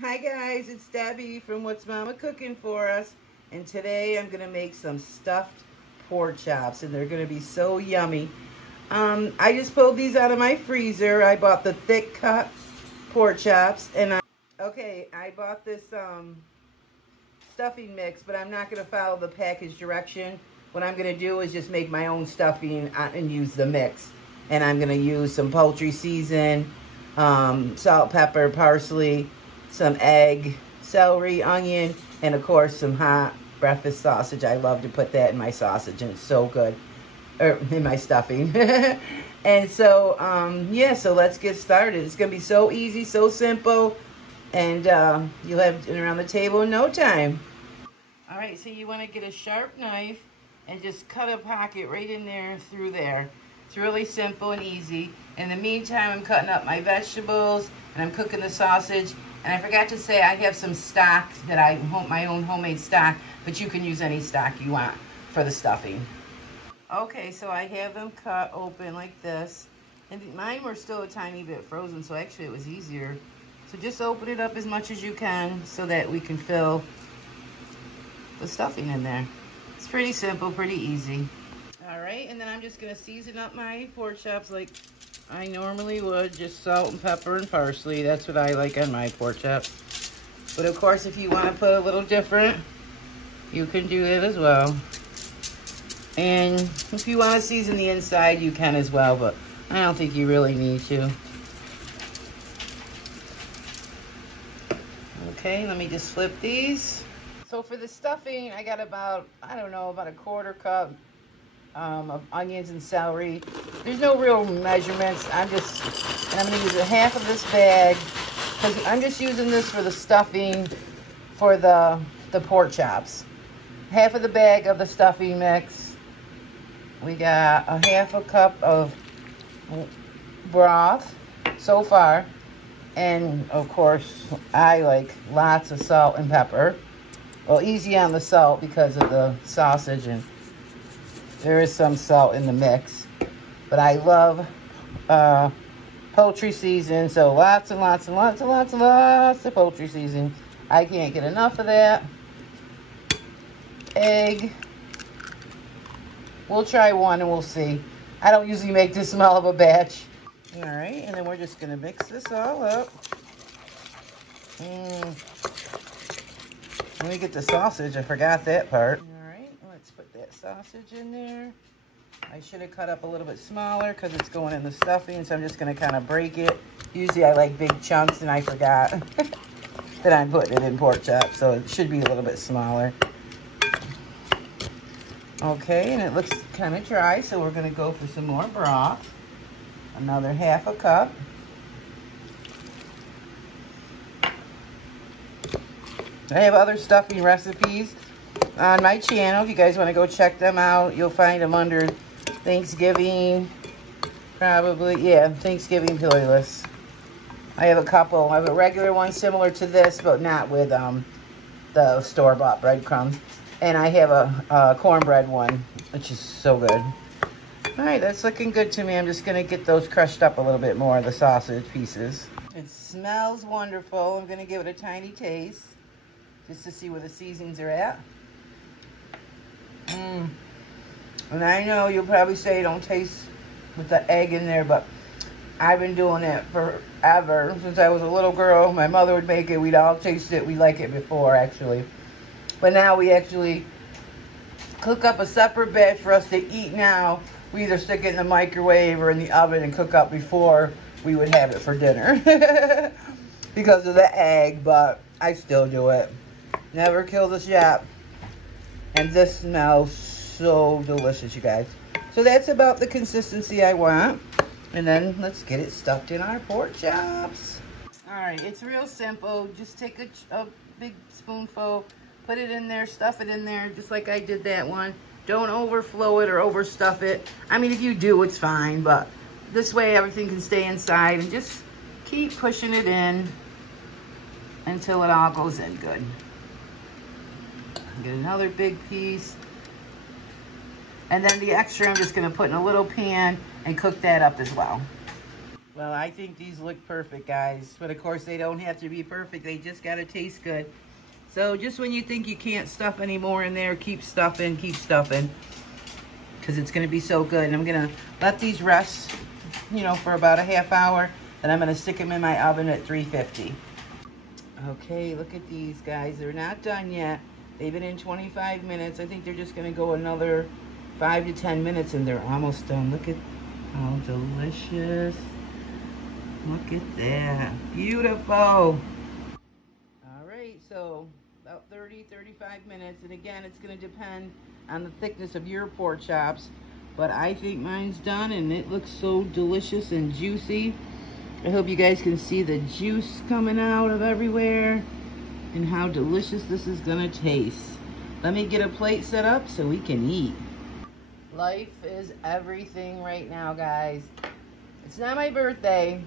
Hi guys, it's Debbie from What's Mama Cooking For Us, and today I'm going to make some stuffed pork chops, and they're going to be so yummy. I just pulled these out of my freezer. I bought the thick cut pork chops, and I bought this stuffing mix, but I'm not going to follow the package direction. What I'm going to do is just make my own stuffing and use the mix. And I'm going to use some poultry season, salt, pepper, parsley, some egg, celery, onion, and of course some hot breakfast sausage. I love to put that in my sausage, and it's so good. Or in my stuffing. And so, yeah, so let's get started. It's going to be so easy, so simple, and you'll have it around the table in no time. All right, so you want to get a sharp knife and just cut a pocket right in there through there. It's really simple and easy. In the meantime, I'm cutting up my vegetables and I'm cooking the sausage. And I forgot to say I have some stock that my own homemade stock, but you can use any stock you want for the stuffing. Okay, so I have them cut open like this. And mine were still a tiny bit frozen, so actually it was easier. So just open it up as much as you can so that we can fill the stuffing in there. It's pretty simple, pretty easy. All right, and then I'm just gonna season up my pork chops like I normally would, just salt and pepper and parsley. That's what I like on my pork chops. But of course, if you want to put a little different, you can do it as well. And if you want to season the inside, you can as well, but I don't think you really need to. Okay, let me just flip these. So for the stuffing, I got about, I don't know, about a quarter cup of onions and celery. There's no real measurements. I'm going to use a half of this bag because I'm just using this for the stuffing for the pork chops. Half of the bag of the stuffing mix. We got a half a cup of broth so far. And of course, I like lots of salt and pepper. Well, easy on the salt because of the sausage, and there is some salt in the mix. But I love poultry season, so lots and lots and lots and lots and lots of poultry season. I can't get enough of that. Egg. We'll try one and we'll see. I don't usually make this small of a batch. All right, and then we're just gonna mix this all up. Let me get the sausage. I forgot that part. All right, let's put that sausage in there. I should have cut up a little bit smaller because it's going in the stuffing, so I'm just going to kind of break it. Usually I like big chunks, and I forgot that I'm putting it in pork chops, so it should be a little bit smaller. Okay, and it looks kind of dry, so we're going to go for some more broth. Another half a cup. I have other stuffing recipes on my channel. If you guys want to go check them out, you'll find them under Thanksgiving, probably. Yeah, Thanksgiving playlist. I have a couple. I have a regular one similar to this, but not with the store-bought breadcrumbs. And I have a cornbread one, which is so good. All right, that's looking good to me. I'm just going to get those crushed up a little bit more, the sausage pieces. It smells wonderful. I'm going to give it a tiny taste, just to see where the seasonings are at. And I know you'll probably say you don't taste with the egg in there, but I've been doing it forever. Since I was a little girl, my mother would make it. We'd all taste it. We like it before, actually. But now we actually cook up a separate batch for us to eat now. We either stick it in the microwave or in the oven and cook up before we would have it for dinner. Because of the egg, but I still do it. Never kill the shop. And this smells so delicious, you guys. So that's about the consistency I want. And then let's get it stuffed in our pork chops. All right, it's real simple. Just take a big spoonful, put it in there, stuff it in there, just like I did that one. Don't overflow it or overstuff it. I mean, if you do, it's fine, but this way everything can stay inside, and just keep pushing it in until it all goes in good. Get another big piece. And then the extra I'm just gonna put in a little pan and cook that up as well. Well, I think these look perfect, guys. But of course, they don't have to be perfect. They just got to taste good. So just when you think you can't stuff anymore in there, keep stuffing, because it's going to be so good. And I'm going to let these rest, you know, for about a half hour. Then I'm going to stick them in my oven at 350. Okay, look at these, guys. They're not done yet. They've been in 25 minutes. I think they're just going to go another 5 to 10 minutes, and they're almost done. Look at how delicious. Look at that. Beautiful. All right, so about 30, 35 minutes. And again, it's going to depend on the thickness of your pork chops. But I think mine's done, and it looks so delicious and juicy. I hope you guys can see the juice coming out of everywhere and how delicious this is going to taste. Let me get a plate set up so we can eat. Life is everything right now, guys. It's not my birthday,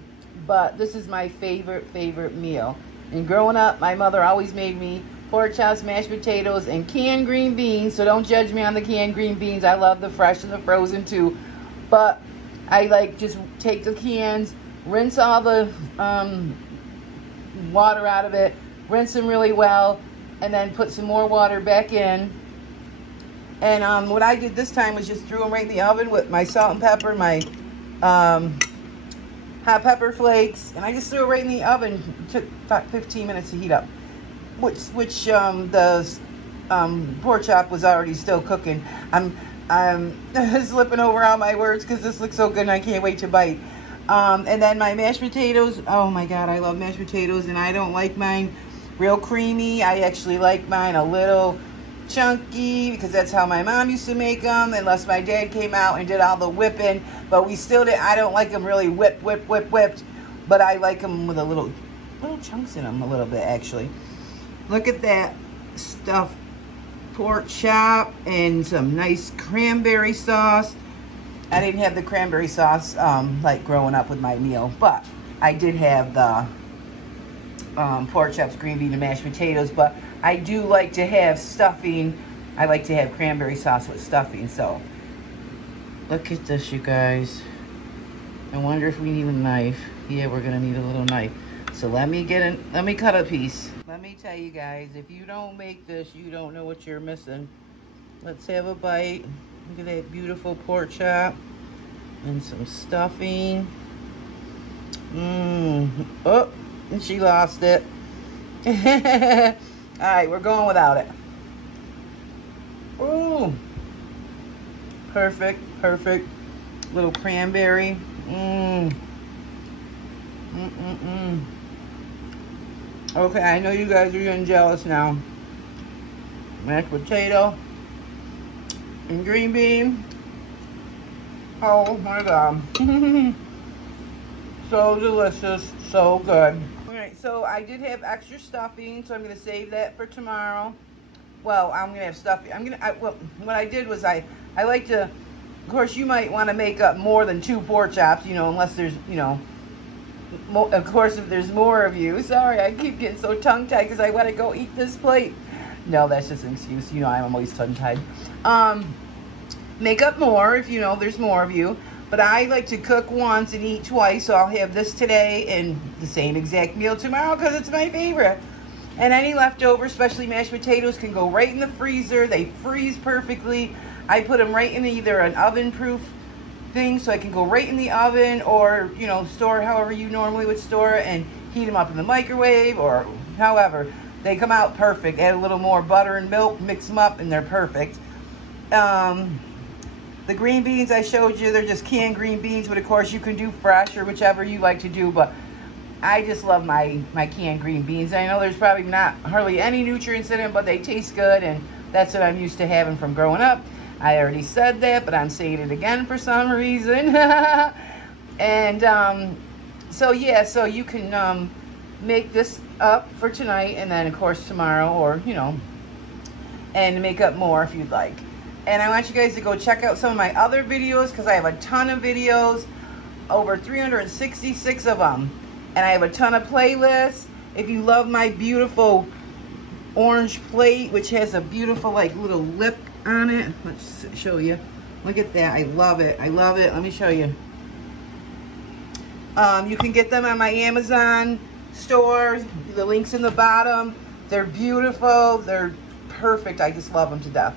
but this is my favorite meal. And growing up, my mother always made me pork chops, mashed potatoes, and canned green beans. So don't judge me on the canned green beans. I love the fresh and the frozen too. But I like just take the cans, rinse all the water out of it, rinse them really well, and then put some more water back in. And what I did this time was just threw them right in the oven with my salt and pepper, my hot pepper flakes, and I just threw it right in the oven. It took about 15 minutes to heat up, which the pork chop was already still cooking. I'm slipping over all my words because this looks so good and I can't wait to bite. And then my mashed potatoes. Oh my God, I love mashed potatoes, and I don't like mine real creamy. I actually like mine a little chunky because that's how my mom used to make them, unless my dad came out and did all the whipping. But we still did. I don't like them really whipped, but I like them with a little chunks in them a little bit, actually. Look at that stuffed pork chop and some nice cranberry sauce. I didn't have the cranberry sauce like growing up with my meal, but I did have the pork chops, green bean, and mashed potatoes. But I do like to have stuffing. I like to have cranberry sauce with stuffing. So look at this, you guys. I wonder if we need a knife. Yeah, we're gonna need a little knife. So let me cut a piece. Let me tell you guys, if you don't make this, you don't know what you're missing. Let's have a bite. Look at that beautiful pork chop and some stuffing. Oh, and she lost it. All right, we're going without it. Ooh, perfect. Little cranberry. Okay, I know you guys are getting jealous now. Mashed potato and green bean. Oh my God. So delicious, so good. All right, so I did have extra stuffing, so I'm gonna save that for tomorrow. Well, I'm gonna have stuffing. Well, what I did was I like to, of course, you might want to make up more than 2 pork chops, you know, unless there's, you know, of course, if there's more of you. Sorry, I keep getting so tongue-tied because I want to go eat this plate. No, that's just an excuse. You know, I'm always tongue-tied. Make up more if you know there's more of you. But I like to cook once and eat twice, so I'll have this today and the same exact meal tomorrow because it's my favorite. And any leftover, especially mashed potatoes, can go right in the freezer. They freeze perfectly. I put them right in either an oven-proof thing, so I can go right in the oven, or, you know, store however you normally would store it and heat them up in the microwave, or however. They come out perfect. Add a little more butter and milk, mix them up, and they're perfect. The green beans I showed you, they're just canned green beans, but of course you can do fresh or whichever you like to do, but I just love my canned green beans. I know there's probably not hardly any nutrients in them, but they taste good, and that's what I'm used to having from growing up. I already said that, but I'm saying it again for some reason. And so yeah, so you can make this up for tonight, and then of course tomorrow, or you know, and make up more if you'd like. And I want you guys to go check out some of my other videos, because I have a ton of videos, over 366 of them, and I have a ton of playlists. If you love my beautiful orange plate, which has a beautiful like little lip on it, let's show you. Look at that. I love it. Let me show you. You can get them on my Amazon store. The link's in the bottom. They're beautiful. They're perfect. I just love them to death.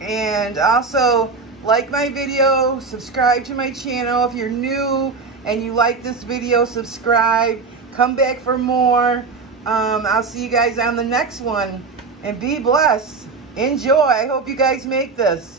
And also, like my video, subscribe to my channel. If you're new and you like this video, subscribe. Come back for more. I'll see you guys on the next one. And be blessed. Enjoy. I hope you guys make this.